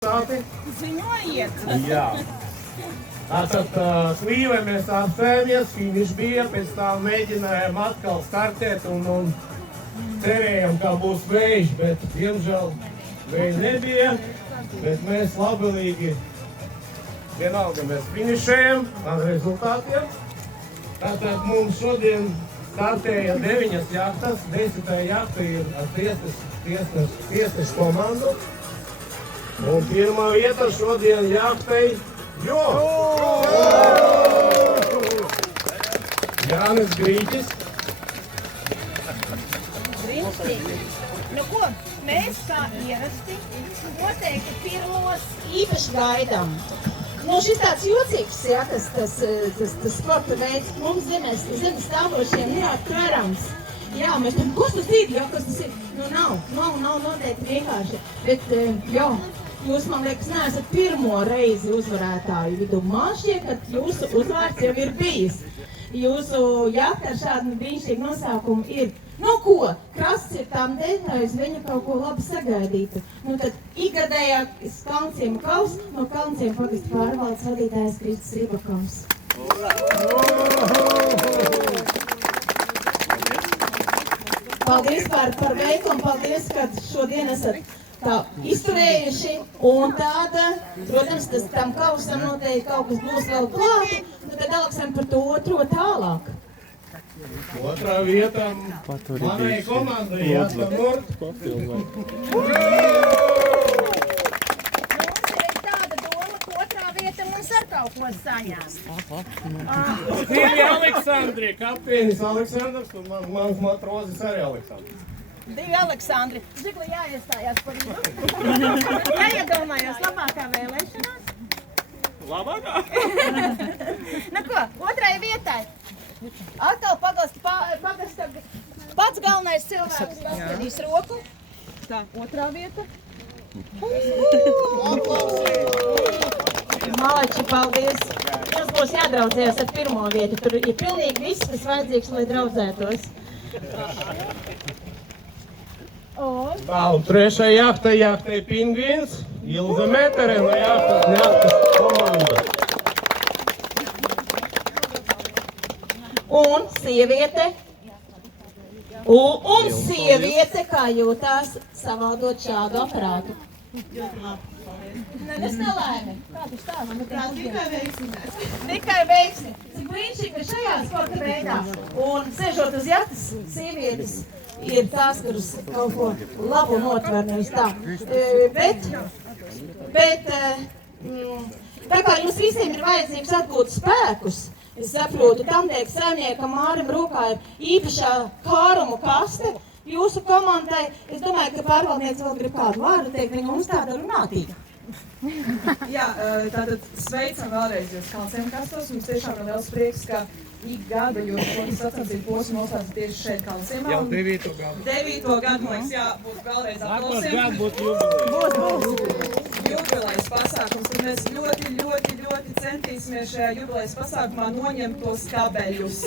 Ziņojiet! Jā. Tātad Klīvē mēs apstājāmies, finišs bija, pēc tam mēģinājām atkal startēt un cerējām, ka būs vējš, bet diemžēl vēja nebija, bet mēs labvēlīgi vienalga mēs finišējam ar rezultātiem. Tātad mums šodien startēja 9 jahtas, 10. jahta ir ar tiesnešu komandu. Un pirmā vieta šodien jahtai Jānis Grīķis. Brīnišķīgi! Nu ko, mēs kā ierasti noteikti pirmos īpaši gaidām. Nu, šis tāds jocīgs, ja, tas sporta veids mums zemes stāvošiem neatverams. Jā, mēs tam, kas tas ir, jā, kas tas ir? Nu, nav noteikti vienkārši. Bet, jā, jūs, man liekas, neesat pirmo reizi uzvarētāju vidū. Man šķiet, ka jūsu uzvārds jau ir bijis. Jūsu jahta ar šādu brīnišķīgu nosaukumu ir. Nu ko, krasts ir tām dēļ, viņa kaut ko labi sagaidītu. Nu tad ikgadējā Kalnciema kausa no Kalnciema pagasta pārvaldes vadītājs Kristis Ribakovs. Paldies par veikumu, paldies, ka šodien esat tā izturējuši. Un tāda, protams, tam kausam noteikti kaut kas būs vēl klāt. Nu tad Aleksandr par to otro tālāk. Otrā vieta manai komandai Jāska Murt. Mums ir tāda doma, ka otrā vieta mums ar kaut ko saņēs. Divi Aleksandri, kapteinis Aleksandrs un mans matrozis arī Aleksandrs. Divi Aleksandri. Zigli jāiestājās par viņu. Jāiedomājos labākā vēlēšanās. Labākā? Nu ko, otrai vietai. Atkal pagasta pats galvenais cilvēks paskatīs roku. Tā, otrā vieta. Malači, paldies. Jums būs jādraudzējas ar pirmo vietu. Tur ir pilnīgi viss, kas vajadzīgs, lai draudzētos. Tā, un trešā jahtai Pingvīns, Ilze Metere no jahtas komanda. Un sieviete. Un sieviete, kā jūtās savaldot šādu aparātu. Es nelēmi. Kā tu stāvi? Tikai veiksmi. Tikai veiksmi. Cik brīnišķīgi, ka šajā sporta veidā un sēžot uz jahtas sievietes ir tās, kuras kaut ko labu notver nevis tā. Bet tā kā jums visiem ir vajadzīgs atgūt spēkus, es saprotu, tam tiek saimniekam Mārim rokā ir īpašā kārumu kaste jūsu komandai. Es domāju, ka pārvaldnieks vēl grib kādu vārdu teikt, viņa mums tāda runātīga. Jā, tātad sveicam vēlreiz jūs Kalnciema kastos. Mums tiešām ir liels prieks, ka ik gadu jūs šo sacensību posmu noslēdzat tieši šeit Kalnciemā. Jau 9. gadu. 9. gadu, man liekas, jā, būs vēlreiz aplausiem. Nākamais gads būs Jubilejas pasākums, un mēs ļoti centīsimies šajā jubilejas pasākumā noņemt tos kabeļus.